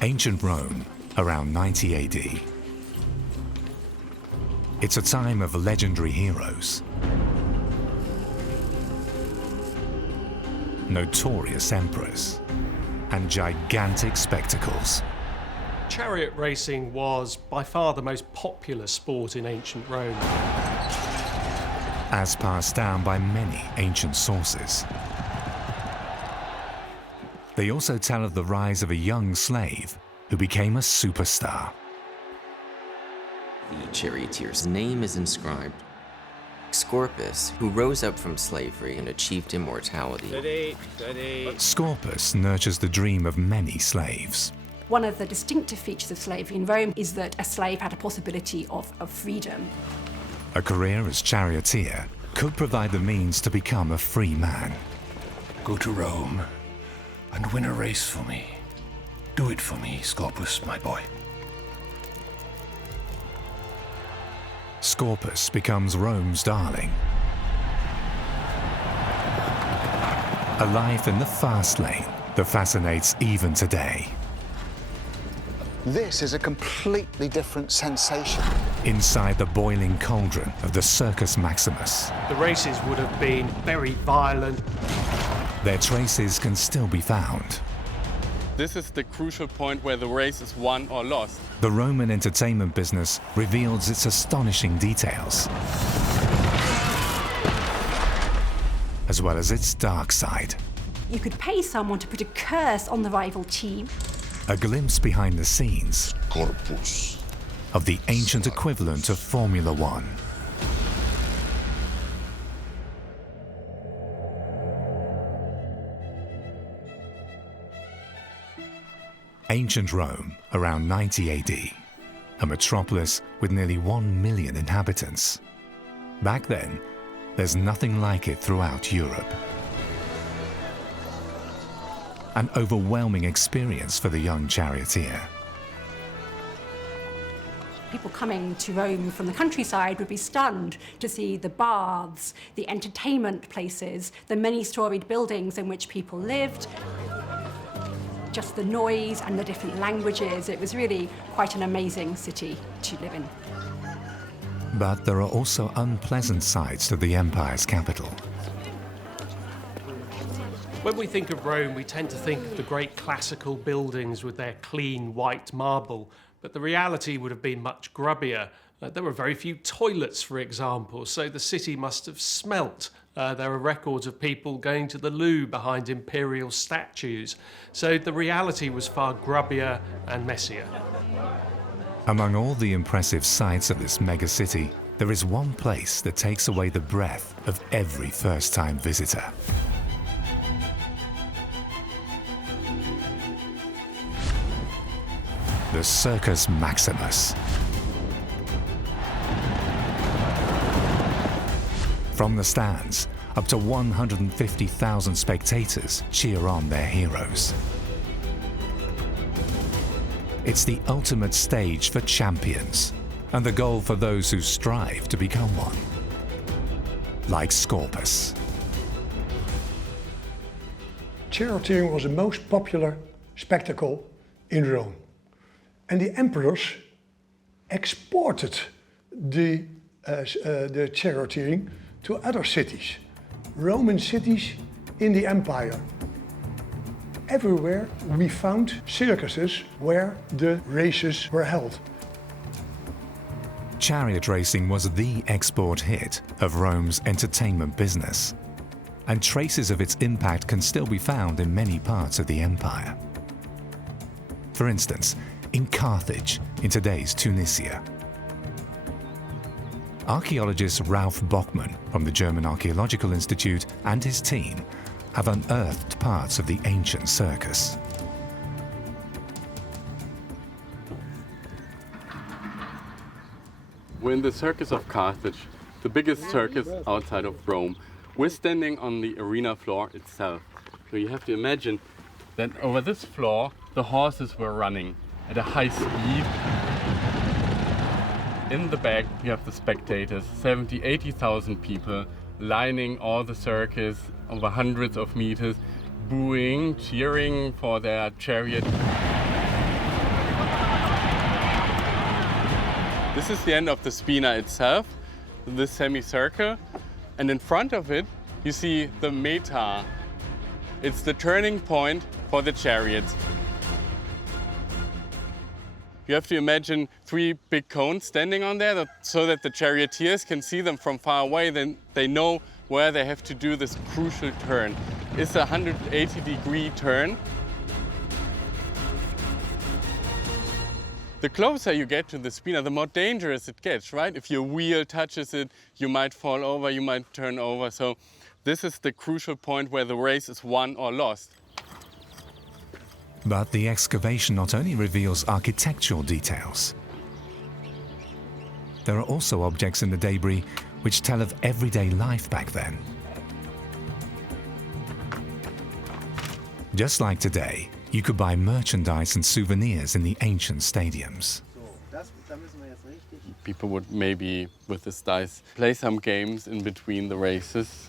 Ancient Rome, around 90 AD. It's a time of legendary heroes, notorious emperors, and gigantic spectacles. Chariot racing was by far the most popular sport in ancient Rome. As passed down by many ancient sources. They also tell of the rise of a young slave who became a superstar. The charioteer's name is inscribed. Scorpus, who rose up from slavery and achieved immortality. Scorpus nurtures the dream of many slaves. One of the distinctive features of slavery in Rome is that a slave had a possibility of freedom. A career as charioteer could provide the means to become a free man. Go to Rome and win a race for me. Do it for me, Scorpus, my boy. Scorpus becomes Rome's darling. A life in the fast lane that fascinates even today. This is a completely different sensation. Inside the boiling cauldron of the Circus Maximus. The races would have been very violent. Their traces can still be found. This is the crucial point where the race is won or lost. The Roman entertainment business reveals its astonishing details, as well as its dark side. You could pay someone to put a curse on the rival team. A glimpse behind the scenes Corpus of the ancient equivalent of Formula One. Ancient Rome, around 90 AD, a metropolis with nearly 1 million inhabitants. Back then, there's nothing like it throughout Europe. An overwhelming experience for the young charioteer. People coming to Rome from the countryside would be stunned to see the baths, the entertainment places, the many-storied buildings in which people lived. Just the noise and the different languages. It was really quite an amazing city to live in. But there are also unpleasant sides to the empire's capital. When we think of Rome, we tend to think of the great classical buildings with their clean white marble, but the reality would have been much grubbier. There were very few toilets, for example, so the city must have smelt. There are records of people going to the loo behind imperial statues. So the reality was far grubbier and messier. Among all the impressive sights of this megacity, there is one place that takes away the breath of every first-time visitor. The Circus Maximus. From the stands, up to 150,000 spectators cheer on their heroes. It's the ultimate stage for champions, and the goal for those who strive to become one. Like Scorpus. Charioteering was the most popular spectacle in Rome. And the emperors exported the charioteering to other cities, Roman cities in the empire. Everywhere we found circuses where the races were held. Chariot racing was the export hit of Rome's entertainment business, and traces of its impact can still be found in many parts of the empire. For instance, in Carthage, in today's Tunisia. Archaeologist Ralf Bockmann from the German Archaeological Institute and his team have unearthed parts of the ancient circus. We're in the Circus of Carthage, the biggest circus outside of Rome. We're standing on the arena floor itself. So you have to imagine that over this floor, the horses were running at a high speed. In the back, you have the spectators, 70, 80,000 people lining all the circus over hundreds of meters, booing, cheering for their chariot. This is the end of the spina itself, this semicircle. And in front of it, you see the meta. It's the turning point for the chariots. You have to imagine 3 big cones standing on there so that the charioteers can see them from far away. Then they know where they have to do this crucial turn. It's a 180-degree turn. The closer you get to the spina, the more dangerous it gets, right? If your wheel touches it, you might fall over, you might turn over. So this is the crucial point where the race is won or lost. But the excavation not only reveals architectural details, there are also objects in the debris which tell of everyday life back then. Just like today, you could buy merchandise and souvenirs in the ancient stadiums. People would maybe, with this dice, play some games in between the races.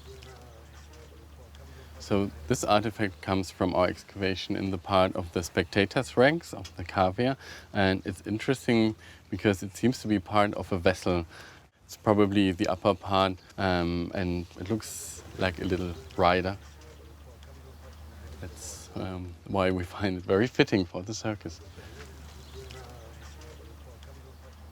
So this artifact comes from our excavation in the part of the spectators' ranks of the cavea. And it's interesting because it seems to be part of a vessel. It's probably the upper part, and it looks like a little rider. That's why we find it very fitting for the circus.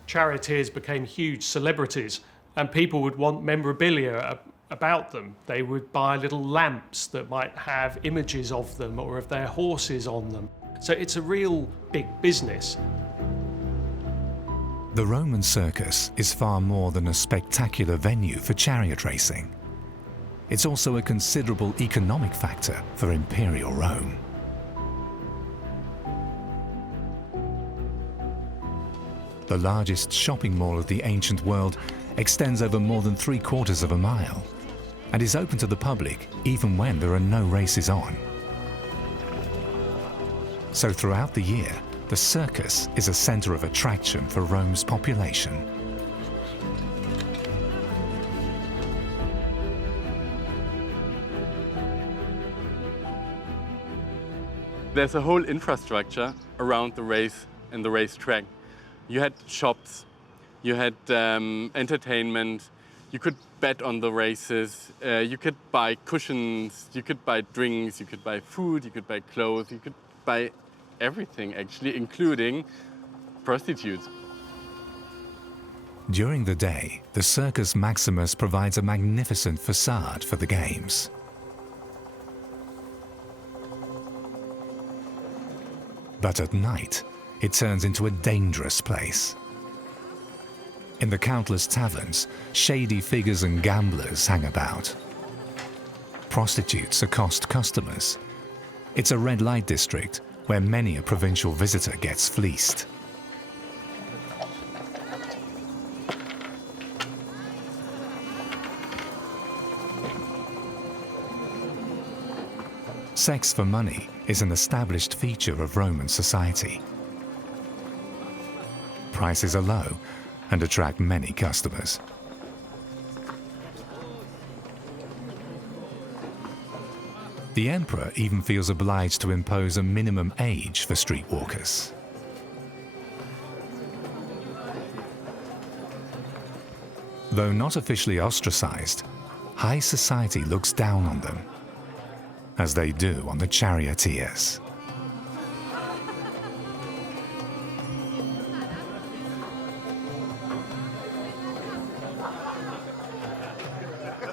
Charioteers became huge celebrities, and people would want memorabilia about them. They would buy little lamps that might have images of them or of their horses on them. So it's a real big business. The Roman circus is far more than a spectacular venue for chariot racing. It's also a considerable economic factor for Imperial Rome. The largest shopping mall of the ancient world extends over more than 3/4 of a mile and is open to the public even when there are no races on. So throughout the year, the circus is a center of attraction for Rome's population. There's a whole infrastructure around the race and the racetrack. You had shops, you had entertainment, you could bet on the races, you could buy cushions, you could buy drinks, you could buy food, you could buy clothes, you could buy everything actually, including prostitutes. During the day, the Circus Maximus provides a magnificent facade for the games. But at night, it turns into a dangerous place. In the countless taverns, shady figures and gamblers hang about. Prostitutes accost customers. It's a red light district where many a provincial visitor gets fleeced. Sex for money is an established feature of Roman society. Prices are low and attract many customers. The emperor even feels obliged to impose a minimum age for streetwalkers. Though not officially ostracized, high society looks down on them, as they do on the charioteers.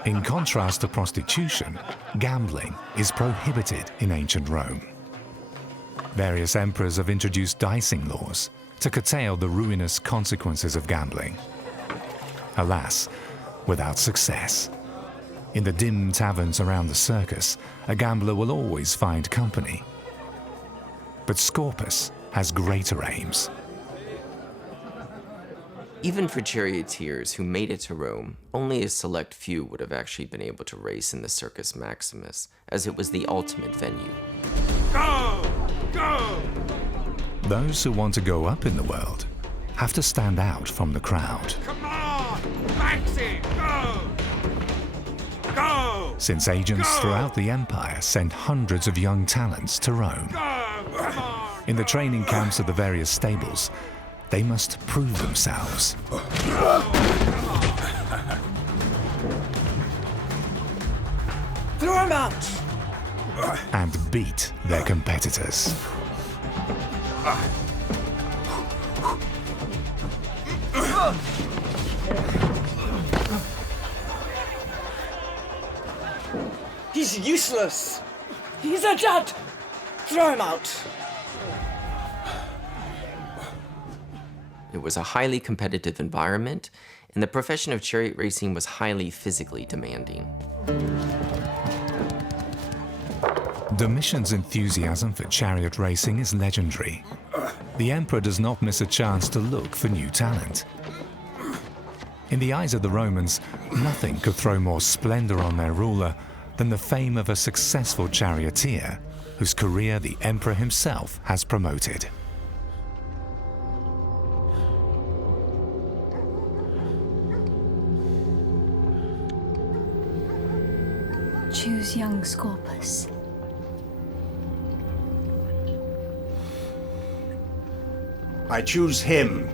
In contrast to prostitution, gambling is prohibited in ancient Rome. Various emperors have introduced dicing laws to curtail the ruinous consequences of gambling. Alas, without success. In the dim taverns around the circus, a gambler will always find company. But Scorpus has greater aims. Even for charioteers who made it to Rome, only a select few would have actually been able to race in the Circus Maximus, as it was the ultimate venue. Go! Go! Those who want to go up in the world have to stand out from the crowd. Come on! Maxi! Go! Go! Since agents throughout the empire sent hundreds of young talents to Rome. Go! Come on! In the training camps of the various stables, they must prove themselves. Throw him out! And beat their competitors. He's useless! He's a dud! Throw him out! It was a highly competitive environment, and the profession of chariot racing was highly physically demanding. Domitian's enthusiasm for chariot racing is legendary. The emperor does not miss a chance to look for new talent. In the eyes of the Romans, nothing could throw more splendor on their ruler than the fame of a successful charioteer whose career the emperor himself has promoted. Choose young Scorpus. I choose him.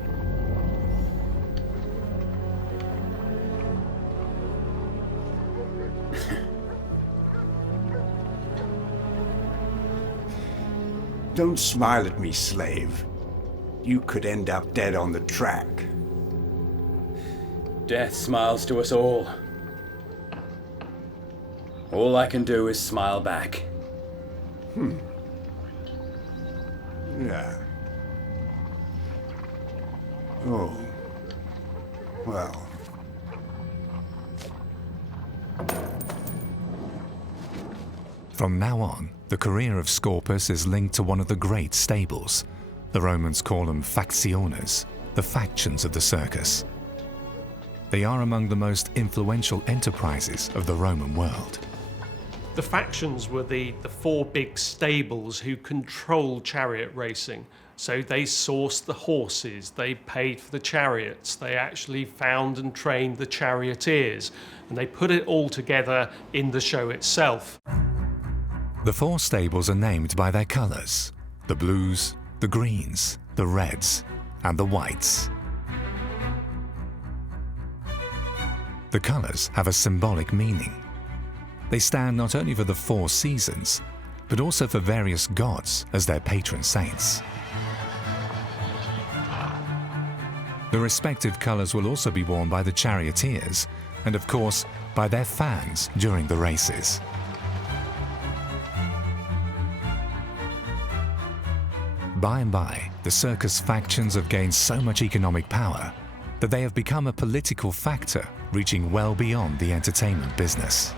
Don't smile at me, slave. You could end up dead on the track. Death smiles to us all. All I can do is smile back. Yeah. Oh. Well. From now on, the career of Scorpus is linked to one of the great stables. The Romans call them factiones, the factions of the circus. They are among the most influential enterprises of the Roman world. The factions were the four big stables who controlled chariot racing. So they sourced the horses, they paid for the chariots, they actually found and trained the charioteers, and they put it all together in the show itself. The four stables are named by their colours: the blues, the greens, the reds, and the whites. The colours have a symbolic meaning. They stand not only for the four seasons, but also for various gods as their patron saints. The respective colours will also be worn by the charioteers, and of course, by their fans during the races. By and by, the circus factions have gained so much economic power that they have become a political factor, reaching well beyond the entertainment business.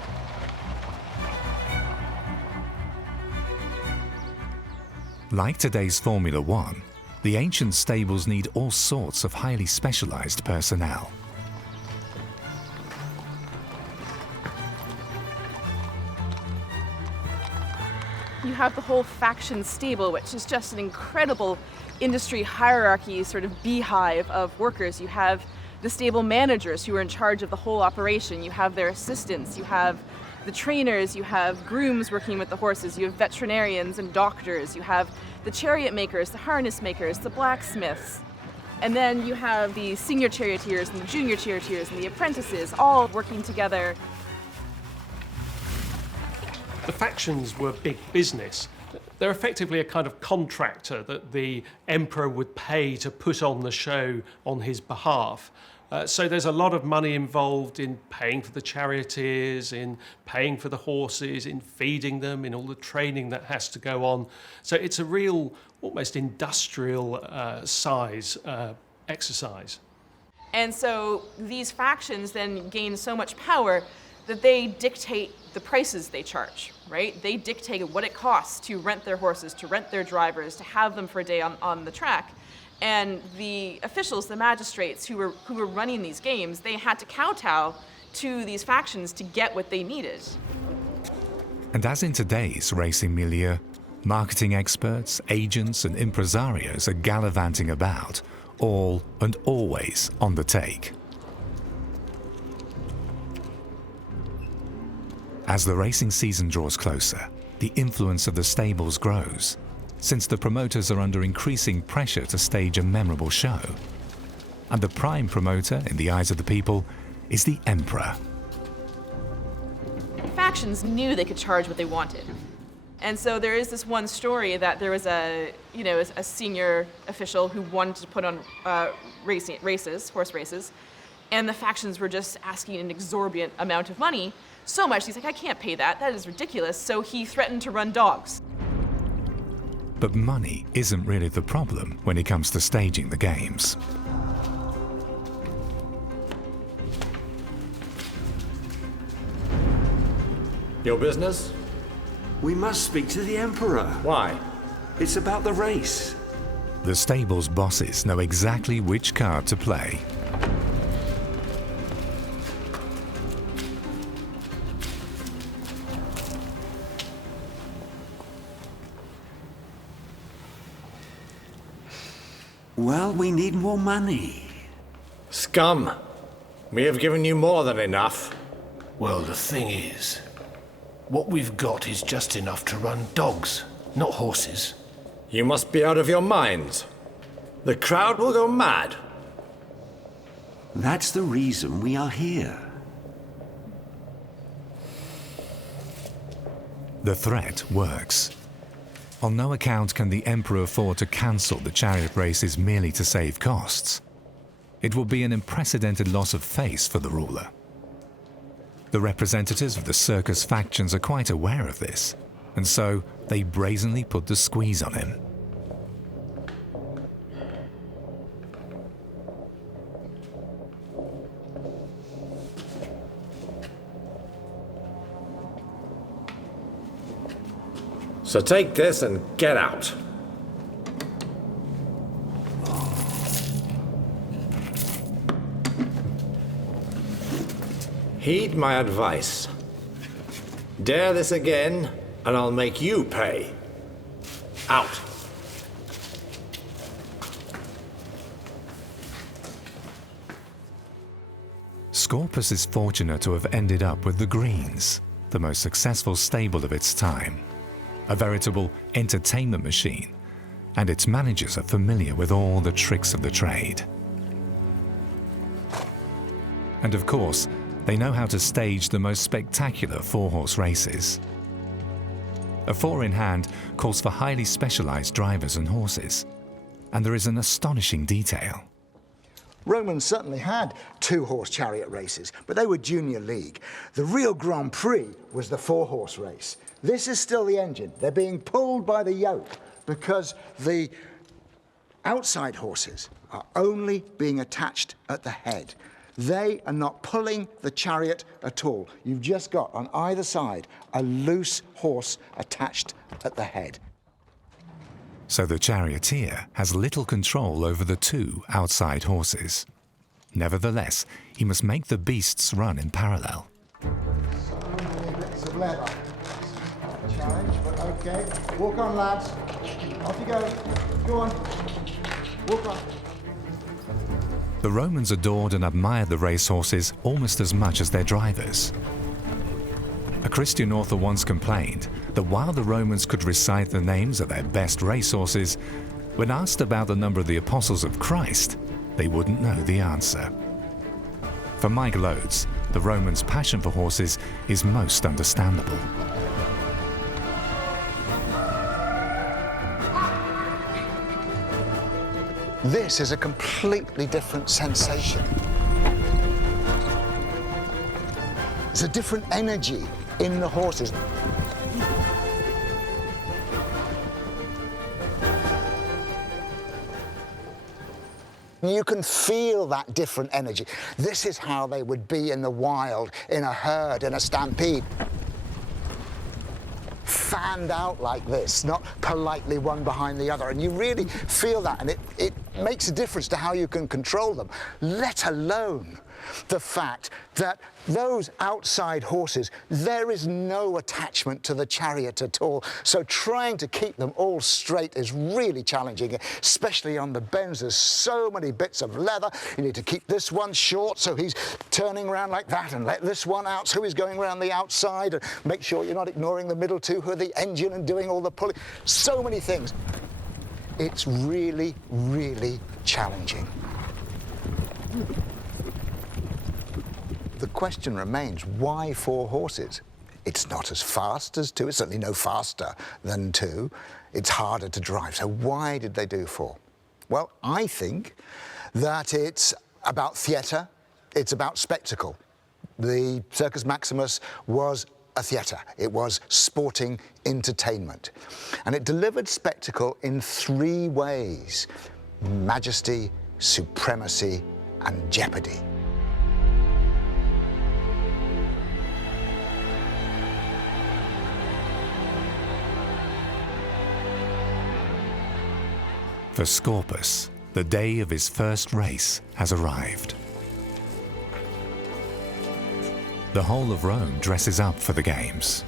Like today's Formula One, the ancient stables need all sorts of highly specialized personnel. You have the whole faction stable, which is just an incredible industry hierarchy, sort of beehive of workers. You have the stable managers who are in charge of the whole operation. You have their assistants, you have the trainers, you have grooms working with the horses, you have veterinarians and doctors, you have the chariot makers, the harness makers, the blacksmiths. And then you have the senior charioteers and the junior charioteers and the apprentices all working together. The factions were big business. They're effectively a kind of contractor that the emperor would pay to put on the show on his behalf. So there's a lot of money involved in paying for the charioteers, in paying for the horses, in feeding them, in all the training that has to go on. So it's a real, almost industrial size exercise. And so these factions then gain so much power that they dictate the prices they charge, right? They dictate what it costs to rent their horses, to rent their drivers, to have them for a day on the track. And the officials, the magistrates who were running these games, they had to kowtow to these factions to get what they needed. And as in today's racing milieu, marketing experts, agents, and impresarios are gallivanting about, all and always on the take. As the racing season draws closer, the influence of the stables grows. since the promoters are under increasing pressure to stage a memorable show. And the prime promoter, in the eyes of the people, is the emperor. Factions knew they could charge what they wanted. And so there is this one story that there was a senior official who wanted to put on horse races, and the factions were just asking an exorbitant amount of money, so much he's like, I can't pay that, that is ridiculous, so he threatened to run dogs. But money isn't really the problem when it comes to staging the games. Your business? We must speak to the Emperor. Why? It's about the race. The stable's bosses know exactly which card to play. Well, we need more money. Scum! We have given you more than enough. Well, the thing is, what we've got is just enough to run dogs, not horses. You must be out of your minds. The crowd will go mad. That's the reason we are here. The threat works. On no account can the Emperor afford to cancel the chariot races merely to save costs. It will be an unprecedented loss of face for the ruler. The representatives of the circus factions are quite aware of this, and so they brazenly put the squeeze on him. So take this and get out. Heed my advice. Dare this again, and I'll make you pay. Out. Scorpus is fortunate to have ended up with the Greens, the most successful stable of its time. A veritable entertainment machine, and its managers are familiar with all the tricks of the trade. And of course, they know how to stage the most spectacular four-horse races. A four-in-hand calls for highly specialized drivers and horses, and there is an astonishing detail. Romans certainly had two-horse chariot races, but they were junior league. The real Grand Prix was the four-horse race. This is still the engine. They're being pulled by the yoke because the outside horses are only being attached at the head. They are not pulling the chariot at all. You've just got on either side a loose horse attached at the head. So the charioteer has little control over the two outside horses. Nevertheless, he must make the beasts run in parallel. So many bits of leather. Challenge, but okay. Walk on, lads. Off you go. Go on. Walk on. The Romans adored and admired the racehorses almost as much as their drivers. A Christian author once complained that while the Romans could recite the names of their best racehorses, when asked about the number of the apostles of Christ, they wouldn't know the answer. For Michael Oates, the Romans' passion for horses is most understandable. This is a completely different sensation. There's a different energy in the horses. You can feel that different energy. This is how they would be in the wild, in a herd, in a stampede. Fanned out like this, not politely one behind the other. And you really feel that, and it makes a difference to how you can control them, let alone the fact that those outside horses, there is no attachment to the chariot at all. So trying to keep them all straight is really challenging, especially on the bends. There's so many bits of leather. You need to keep this one short so he's turning around like that, and let this one out so he's going around the outside, and make sure you're not ignoring the middle two who are the engine and doing all the pulling. So many things. It's really, really challenging. The question remains, why 4 horses? It's not as fast as 2, it's certainly no faster than 2. It's harder to drive, so why did they do 4? Well, I think that it's about theatre, it's about spectacle. The Circus Maximus was a theatre. It was sporting entertainment. And it delivered spectacle in 3 ways: majesty, supremacy, and jeopardy. For Scorpus, the day of his first race has arrived. The whole of Rome dresses up for the games.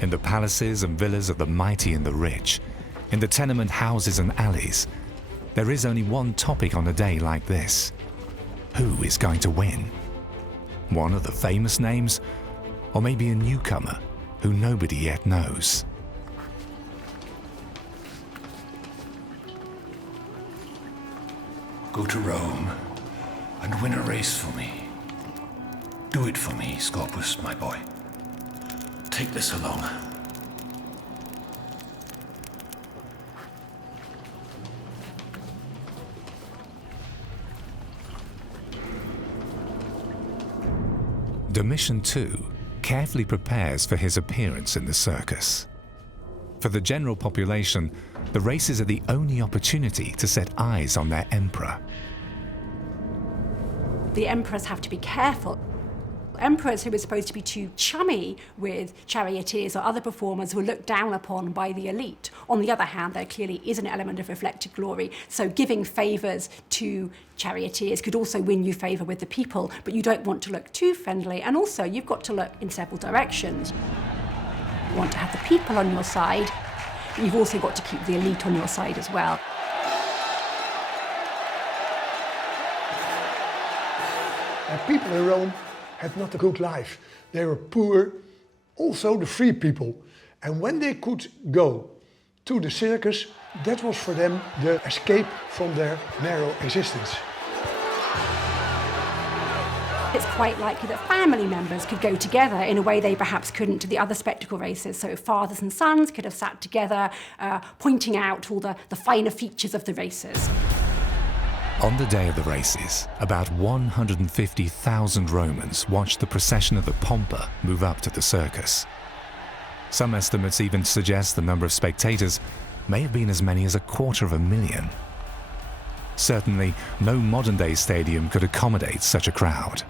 In the palaces and villas of the mighty and the rich, in the tenement houses and alleys, there is only one topic on a day like this. Who is going to win? One of the famous names, or maybe a newcomer who nobody yet knows? Go to Rome and win a race for me. Do it for me, Scorpus, my boy. Take this along. Domitian too carefully prepares for his appearance in the circus. For the general population, the races are the only opportunity to set eyes on their emperor. The emperors have to be careful. Emperors who were supposed to be too chummy with charioteers or other performers were looked down upon by the elite. On the other hand, there clearly is an element of reflected glory, so giving favours to charioteers could also win you favour with the people, but you don't want to look too friendly, and also you've got to look in several directions. You want to have the people on your side, but you've also got to keep the elite on your side as well. People in Rome had not a good life. They were poor, also the free people. And when they could go to the circus, that was for them the escape from their narrow existence. It's quite likely that family members could go together in a way they perhaps couldn't to the other spectacle races. So fathers and sons could have sat together, pointing out all the finer features of the races. On the day of the races, about 150,000 Romans watched the procession of the Pompa move up to the circus. Some estimates even suggest the number of spectators may have been as many as 250,000. Certainly, no modern-day stadium could accommodate such a crowd.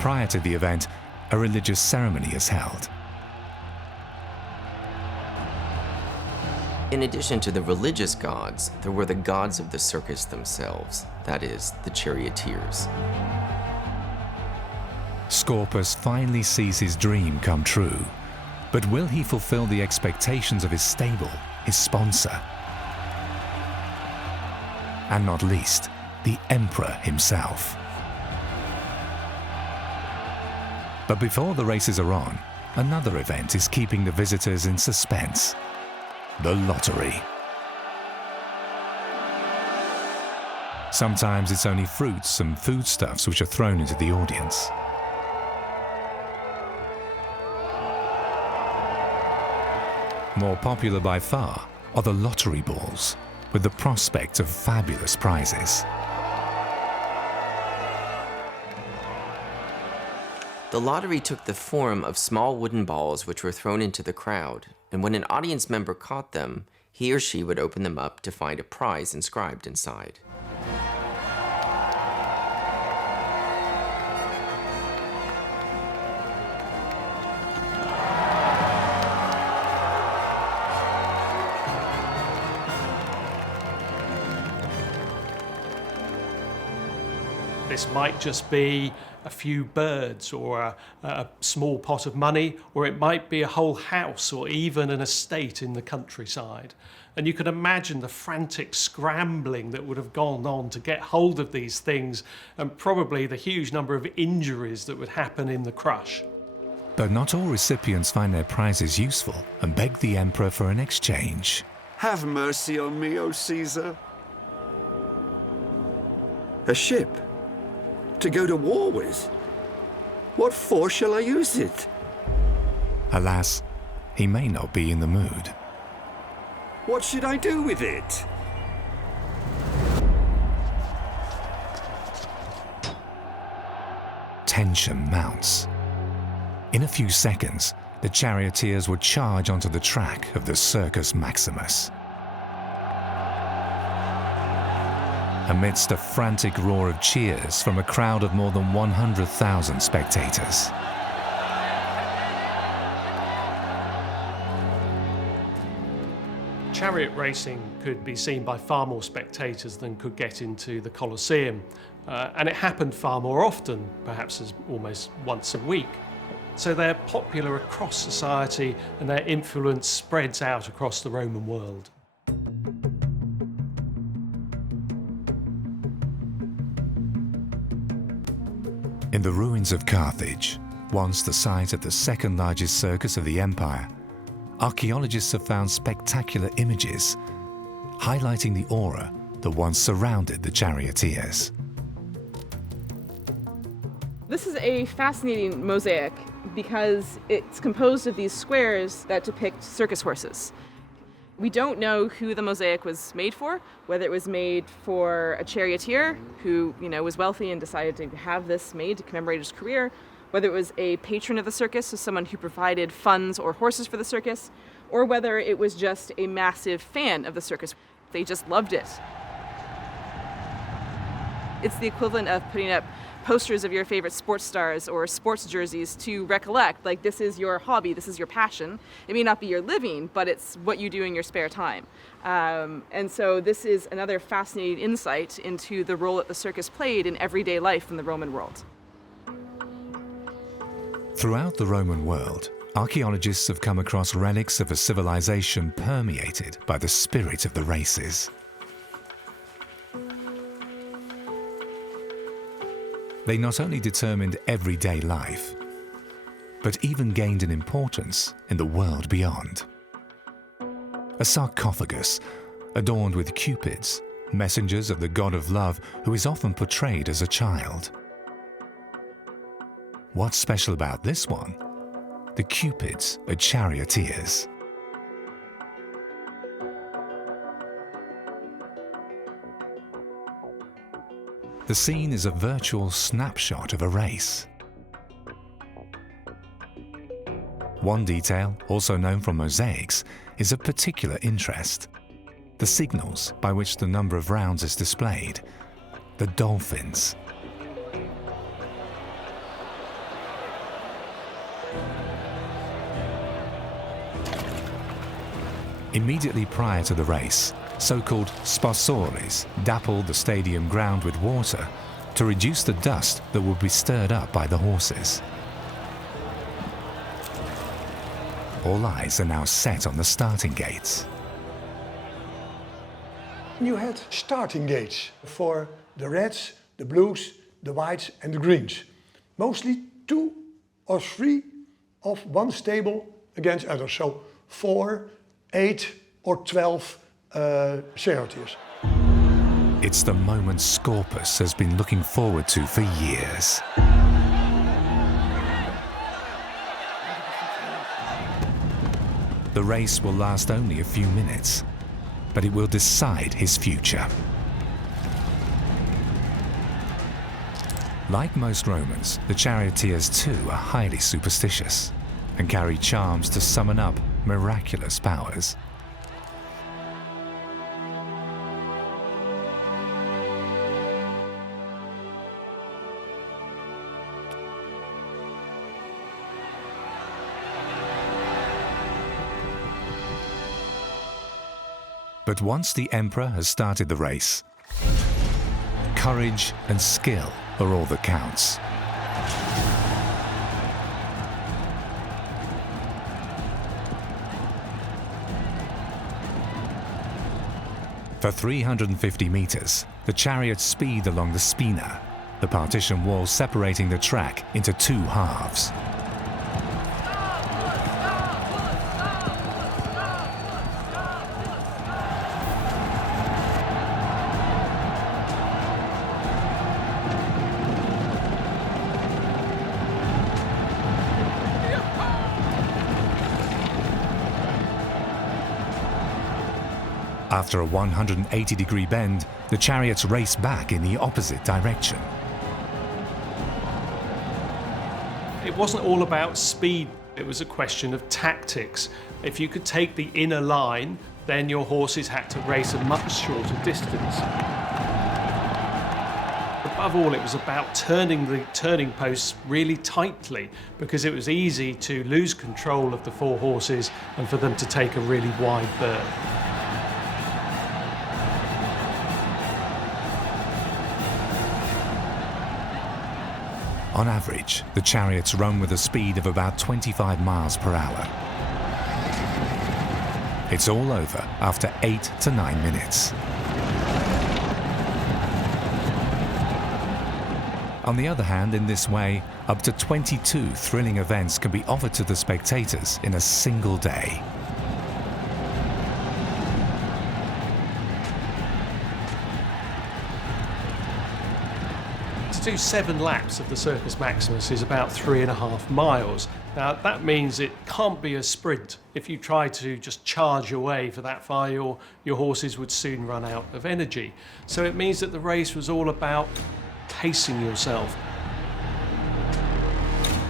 Prior to the event, a religious ceremony is held. In addition to the religious gods, there were the gods of the circus themselves, that is, the charioteers. Scorpus finally sees his dream come true, but will he fulfill the expectations of his stable, his sponsor? And not least, the emperor himself. But before the races are on, another event is keeping the visitors in suspense: the lottery. Sometimes it's only fruits and foodstuffs which are thrown into the audience. More popular by far are the lottery balls, with the prospect of fabulous prizes. The lottery took the form of small wooden balls which were thrown into the crowd, and when an audience member caught them, he or she would open them up to find a prize inscribed inside. This might just be a few birds or a small pot of money, or it might be a whole house or even an estate in the countryside. And you can imagine the frantic scrambling that would have gone on to get hold of these things, and probably the huge number of injuries that would happen in the crush. But not all recipients find their prizes useful and beg the emperor for an exchange. Have mercy on me, O Caesar. A ship? To go to war with? What for shall I use it? Alas, he may not be in the mood. What should I do with it? Tension mounts. In a few seconds, the charioteers would charge onto the track of the Circus Maximus. Amidst a frantic roar of cheers from a crowd of more than 100,000 spectators. Chariot racing could be seen by far more spectators than could get into the Colosseum, and it happened far more often, perhaps as almost once a week. So they're popular across society and their influence spreads out across the Roman world. In the ruins of Carthage, once the site of the second largest circus of the empire, archaeologists have found spectacular images highlighting the aura that once surrounded the charioteers. This is a fascinating mosaic because it's composed of these squares that depict circus horses. We don't know who the mosaic was made for, whether it was made for a charioteer who, was wealthy and decided to have this made to commemorate his career, whether it was a patron of the circus, so someone who provided funds or horses for the circus, or whether it was just a massive fan of the circus. They just loved it. It's the equivalent of putting up posters of your favorite sports stars or sports jerseys to recollect, like this is your hobby, this is your passion. It may not be your living, but it's what you do in your spare time. And so this is another fascinating insight into the role that the circus played in everyday life in the Roman world. Throughout the Roman world, archaeologists have come across relics of a civilization permeated by the spirit of the races. They not only determined everyday life, but even gained an importance in the world beyond. A sarcophagus adorned with cupids, messengers of the god of love who is often portrayed as a child. What's special about this one? The cupids are charioteers. The scene is a virtual snapshot of a race. One detail, also known from mosaics, is of particular interest. The signals by which the number of rounds is displayed. The dolphins. Immediately prior to the race, so-called sponsores dappled the stadium ground with water to reduce the dust that would be stirred up by the horses. All eyes are now set on the starting gates. You had starting gates for the reds, the blues, the whites and the greens. Mostly 2 or 3 of one stable against others. So 4, 8 or 12 charioteers. It's the moment Scorpus has been looking forward to for years. The race will last only a few minutes, but it will decide his future. Like most Romans, the charioteers too are highly superstitious and carry charms to summon up miraculous powers. But once the emperor has started the race, courage and skill are all that counts. For 350 meters, the chariots speed along the spina, the partition wall separating the track into two halves. After a 180-degree bend, the chariots race back in the opposite direction. It wasn't all about speed, it was a question of tactics. If you could take the inner line, then your horses had to race a much shorter distance. Above all, it was about turning the turning posts really tightly, because it was easy to lose control of the four horses and for them to take a really wide berth. On average, the chariots run with a speed of about 25 miles per hour. It's all over after 8 to 9 minutes. On the other hand, in this way, up to 22 thrilling events can be offered to the spectators in a single day. To do 7 laps of the Circus Maximus is about 3.5 miles. Now that means it can't be a sprint. If you try to just charge away for that far, your horses would soon run out of energy. So it means that the race was all about pacing yourself,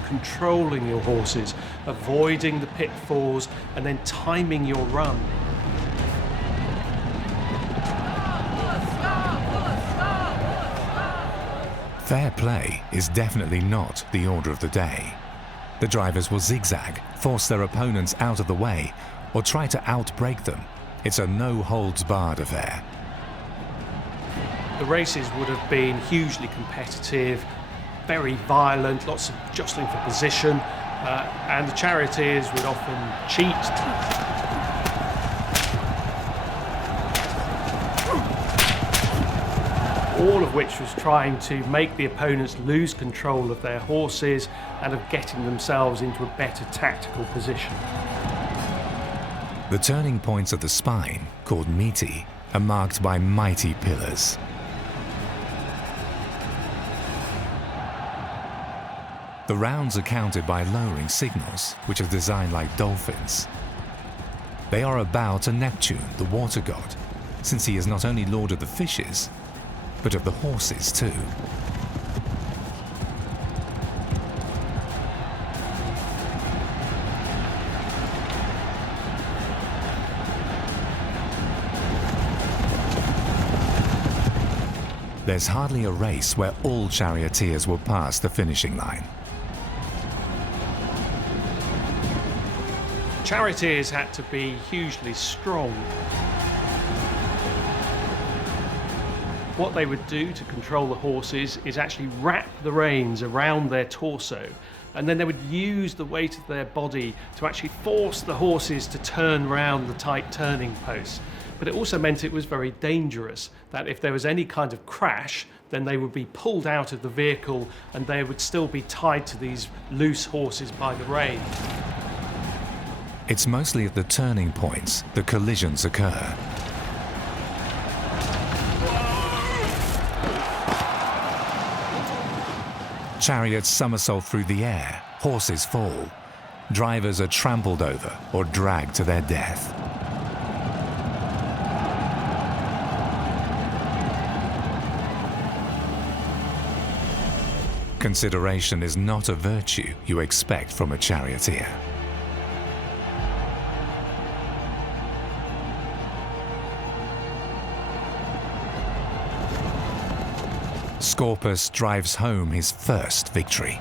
controlling your horses, avoiding the pitfalls, and then timing your run. Fair play is definitely not the order of the day. The drivers will zigzag, force their opponents out of the way, or try to outbrake them. It's a no-holds-barred affair. The races would have been hugely competitive, very violent, lots of jostling for position, and the charioteers would often cheat. All of which was trying to make the opponents lose control of their horses and of getting themselves into a better tactical position. The turning points of the spine, called metae, are marked by mighty pillars. The rounds are counted by lowering signals, which are designed like dolphins. They are a bow to Neptune, the water god, since he is not only lord of the fishes, but of the horses too. There's hardly a race where all charioteers will pass the finishing line. Charioteers had to be hugely strong. What they would do to control the horses is actually wrap the reins around their torso, and then they would use the weight of their body to actually force the horses to turn round the tight turning posts. But it also meant it was very dangerous, that if there was any kind of crash, then they would be pulled out of the vehicle and they would still be tied to these loose horses by the rein. It's mostly at the turning points that collisions occur. Chariots somersault through the air, horses fall. Drivers are trampled over or dragged to their death. Consideration is not a virtue you expect from a charioteer. Scorpus drives home his first victory.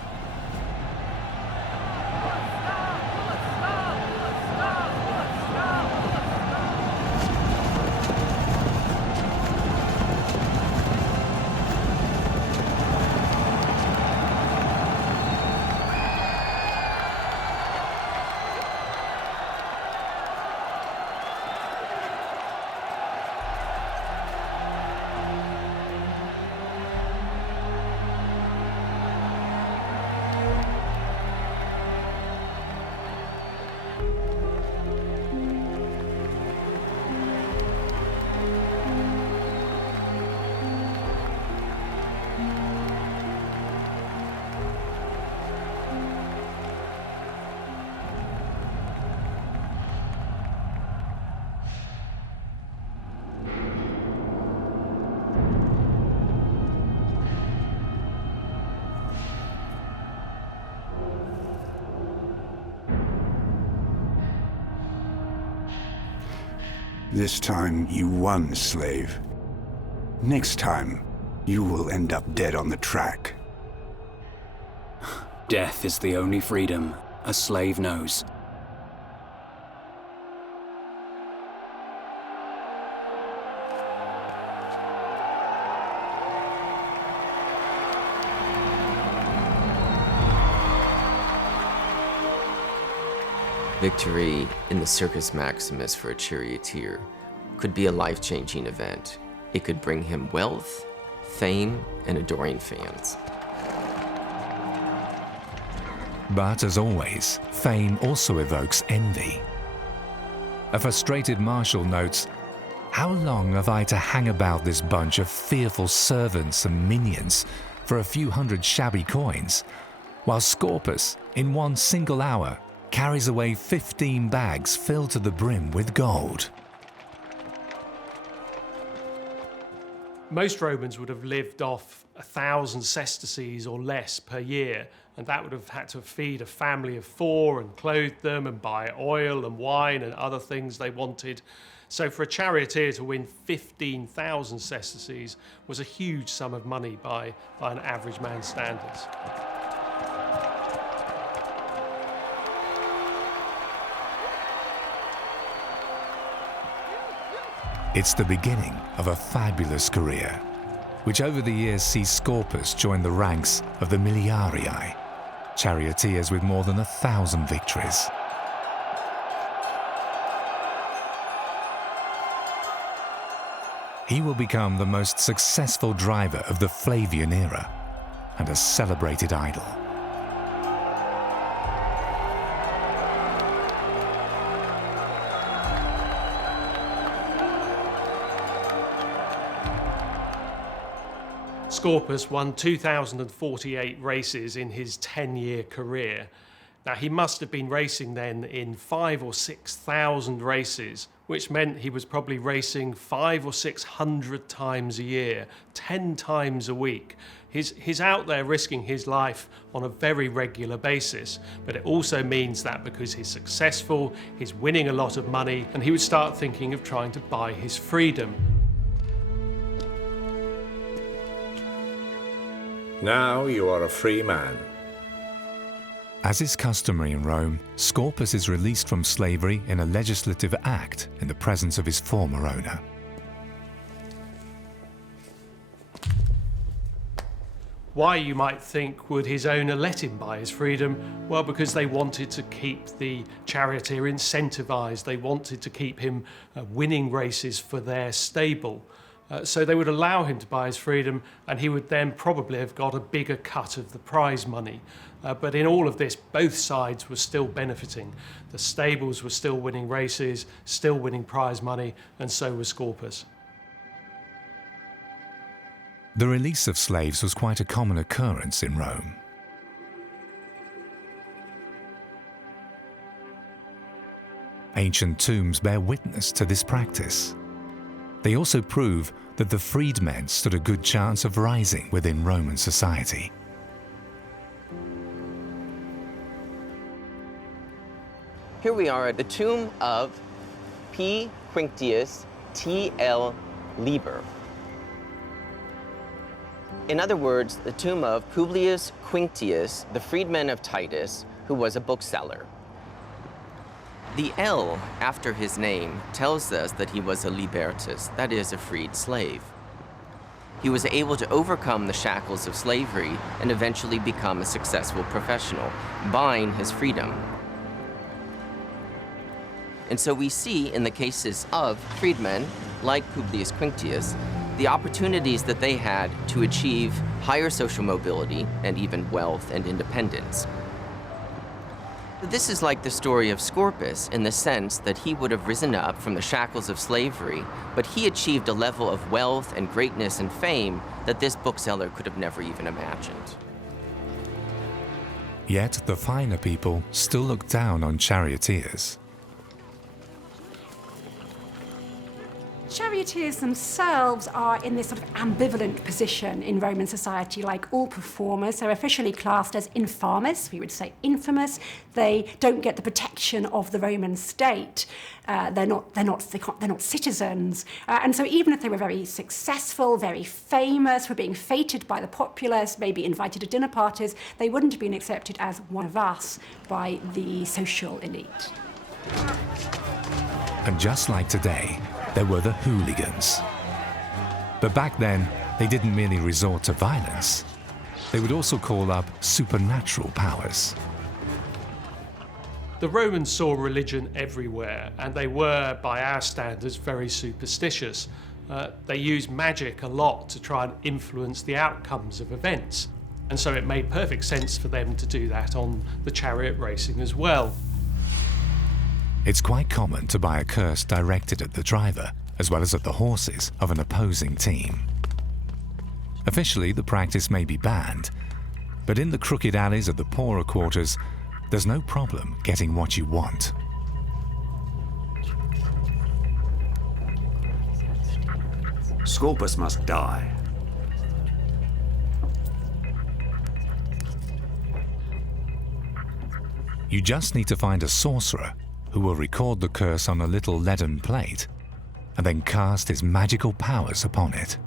This time you won, slave. Next time, you will end up dead on the track. Death is the only freedom a slave knows. Victory in the Circus Maximus for a charioteer could be a life-changing event. It could bring him wealth, fame, and adoring fans. But as always, fame also evokes envy. A frustrated marshal notes, "How long have I to hang about this bunch of fearful servants and minions for a few hundred shabby coins, while Scorpus, in one single hour, carries away 15 bags filled to the brim with gold?" Most Romans would have lived off 1,000 sesterces or less per year, and that would have had to feed a family of 4 and clothe them and buy oil and wine and other things they wanted. So for a charioteer to win 15,000 sesterces was a huge sum of money by an average man's standards. It's the beginning of a fabulous career, which over the years sees Scorpus join the ranks of the Miliarii, charioteers with more than 1,000 victories. He will become the most successful driver of the Flavian era and a celebrated idol. Scorpus won 2,048 races in his 10-year career. Now, he must have been racing then in 5,000 or 6,000 races, which meant he was probably racing 500 or 600 times a year, 10 times a week. He's out there risking his life on a very regular basis, but it also means that because he's successful, he's winning a lot of money, and he would start thinking of trying to buy his freedom. Now you are a free man. As is customary in Rome, Scorpus is released from slavery in a legislative act in the presence of his former owner. Why, you might think, would his owner let him buy his freedom? Well, because they wanted to keep the charioteer incentivized. They wanted to keep him winning races for their stable. So they would allow him to buy his freedom, and he would then probably have got a bigger cut of the prize money. But in all of this, both sides were still benefiting. The stables were still winning races, still winning prize money, and so was Scorpus. The release of slaves was quite a common occurrence in Rome. Ancient tombs bear witness to this practice. They also prove that the freedmen stood a good chance of rising within Roman society. Here we are at the tomb of P. Quinctius T.L. Liber. In other words, the tomb of Publius Quinctius, the freedman of Titus, who was a bookseller. The L after his name tells us that he was a libertus, that is, a freed slave. He was able to overcome the shackles of slavery and eventually become a successful professional, buying his freedom. And so we see in the cases of freedmen, like Publius Quinctius, the opportunities that they had to achieve higher social mobility and even wealth and independence. This is like the story of Scorpus in the sense that he would have risen up from the shackles of slavery, but he achieved a level of wealth and greatness and fame that this bookseller could have never even imagined. Yet the finer people still look down on charioteers. Charioteers themselves are in this sort of ambivalent position in Roman society. Like all performers, they're officially classed as infames, we would say infamous. They don't get the protection of the Roman state. They're not citizens. And so even if they were very successful, very famous, were being feted by the populace, maybe invited to dinner parties, they wouldn't have been accepted as one of us by the social elite. And just like today, there were the hooligans. But back then, they didn't merely resort to violence. They would also call up supernatural powers. The Romans saw religion everywhere, and they were, by our standards, very superstitious. They used magic a lot to try and influence the outcomes of events. And so it made perfect sense for them to do that on the chariot racing as well. It's quite common to buy a curse directed at the driver, as well as at the horses of an opposing team. Officially, the practice may be banned, but in the crooked alleys of the poorer quarters, there's no problem getting what you want. Scorpus must die. You just need to find a sorcerer who will record the curse on a little leaden plate and then cast his magical powers upon it.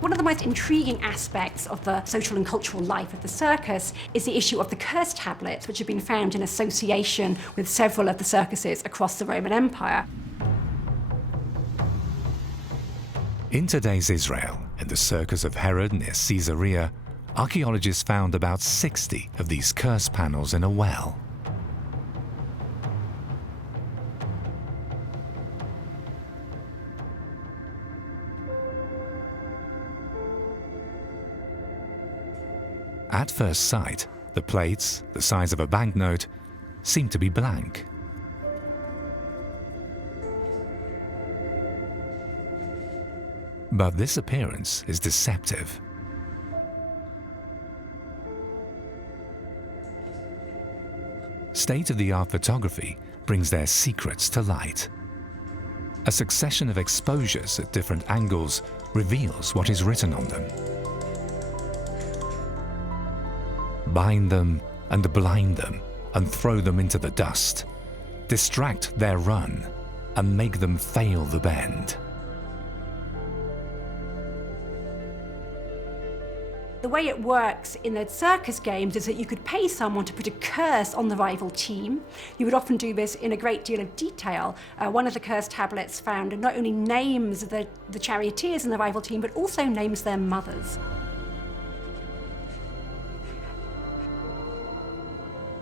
One of the most intriguing aspects of the social and cultural life of the circus is the issue of the curse tablets, which have been found in association with several of the circuses across the Roman Empire. In today's Israel, in the circus of Herod near Caesarea, archaeologists found about 60 of these curse panels in a well. At first sight, the plates, the size of a banknote, seem to be blank. But this appearance is deceptive. State-of-the-art photography brings their secrets to light. A succession of exposures at different angles reveals what is written on them. Bind them and blind them and throw them into the dust. Distract their run and make them fail the bend. The way it works in the circus games is that you could pay someone to put a curse on the rival team. You would often do this in a great deal of detail. One of the curse tablets found not only names the charioteers in the rival team, but also names their mothers.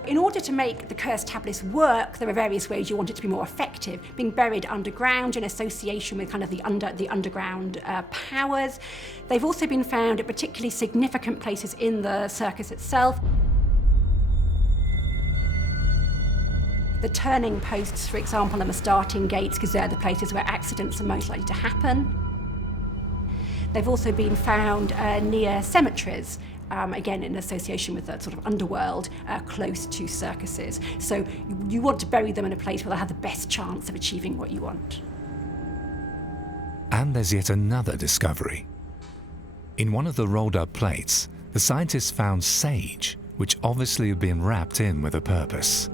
In order to make the curse tablets work, there are various ways you want it to be more effective. Being buried underground in association with kind of the underground powers. They've also been found at particularly significant places in the circus itself. The turning posts, for example, and the starting gates, because they're the places where accidents are most likely to happen. They've also been found near cemeteries. Again, in association with the sort of underworld close to circuses. So you want to bury them in a place where they'll have the best chance of achieving what you want. And there's yet another discovery. In one of the rolled up plates, the scientists found sage, which obviously had been wrapped in with a purpose.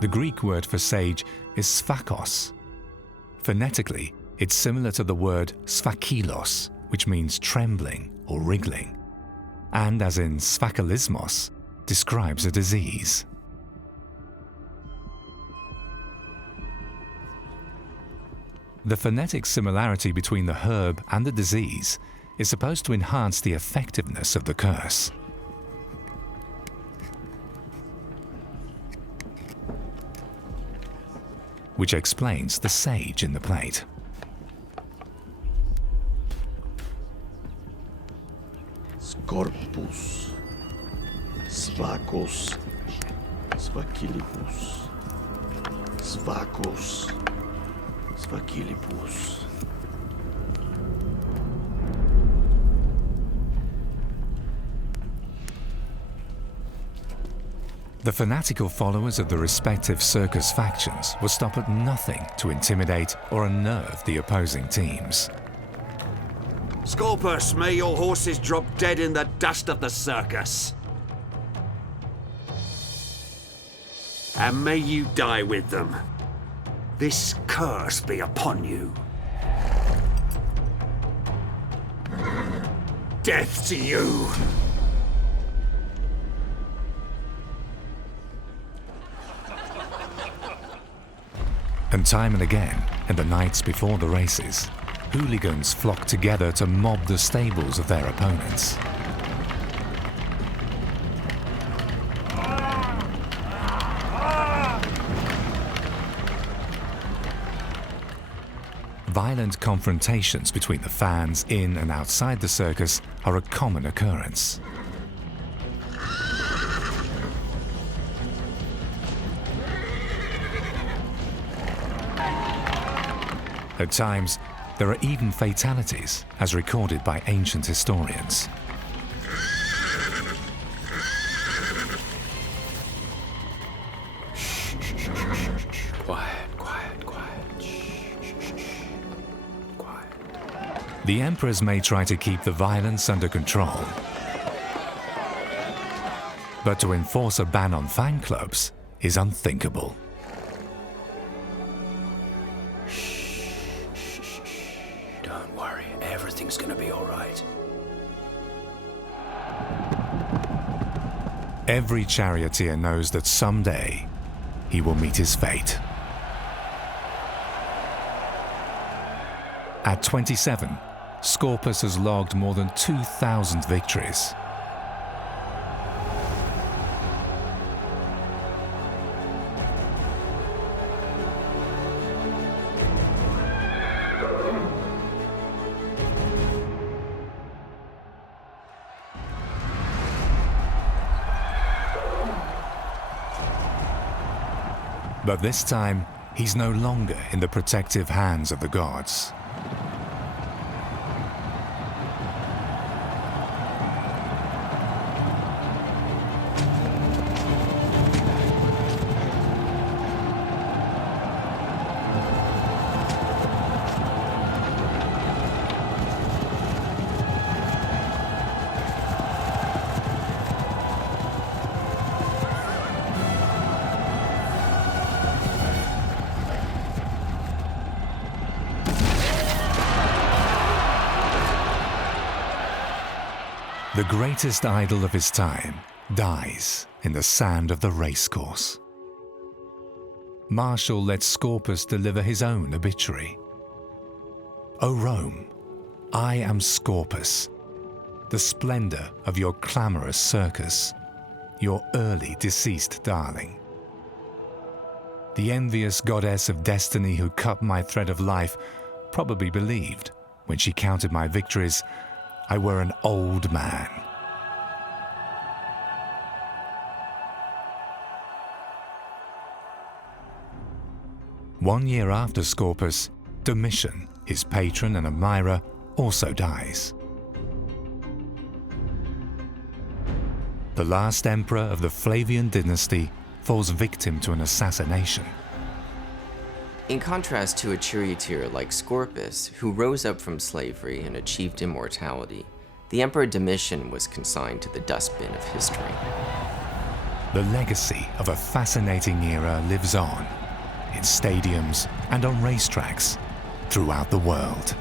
The Greek word for sage is sphakos. Phonetically, it's similar to the word sphakilos, which means trembling or wriggling, and as in sphakilismos, describes a disease. The phonetic similarity between the herb and the disease is supposed to enhance the effectiveness of the curse. Which explains the sage in the plate. Scorpus, Svakos, Svakilibus, Svakos, Svakilibus. The fanatical followers of the respective circus factions will stop at nothing to intimidate or unnerve the opposing teams. Scorpus, may your horses drop dead in the dust of the circus. And may you die with them. This curse be upon you. Death to you! And time and again, in the nights before the races, hooligans flock together to mob the stables of their opponents. Violent confrontations between the fans in and outside the circus are a common occurrence. At times, there are even fatalities, as recorded by ancient historians. Quiet, quiet, quiet. Quiet. The emperors may try to keep the violence under control, but to enforce a ban on fan clubs is unthinkable. Don't worry, everything's gonna be all right. Every charioteer knows that someday he will meet his fate. At 27, Scorpus has logged more than 2,000 victories. But this time, he's no longer in the protective hands of the gods. The greatest idol of his time dies in the sand of the racecourse. Martial lets Scorpus deliver his own obituary. O Rome, I am Scorpus, the splendor of your clamorous circus, your early deceased darling. The envious goddess of destiny who cut my thread of life probably believed, when she counted my victories, I were an old man. One year after Scorpus, Domitian, his patron and admirer, also dies. The last emperor of the Flavian dynasty falls victim to an assassination. In contrast to a charioteer like Scorpus, who rose up from slavery and achieved immortality, the Emperor Domitian was consigned to the dustbin of history. The legacy of a fascinating era lives on, in stadiums and on racetracks throughout the world.